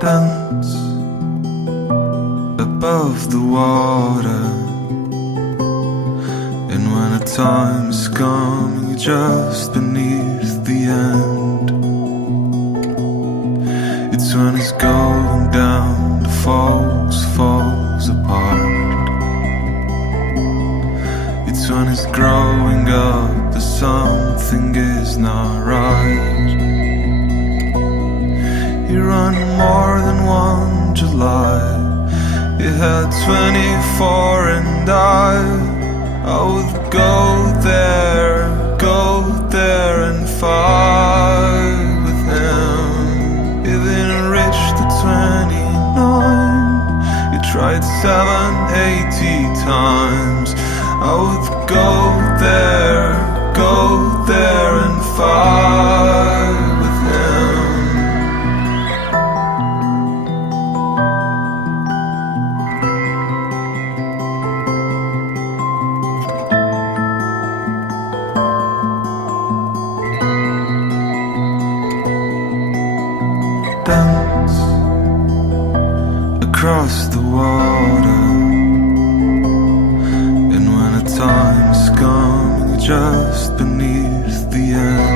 dance above the water. And when a time is coming just beneath the end, it's when it's going down, the falls apart. It's when it's growing up that something is not right. You run more than one July. You had 24 and I would go there and fight with him. You didn't reach the 29. You tried 780 times. I would go there and fight with him. Dance across the water. And when a time is coming just beneath the end,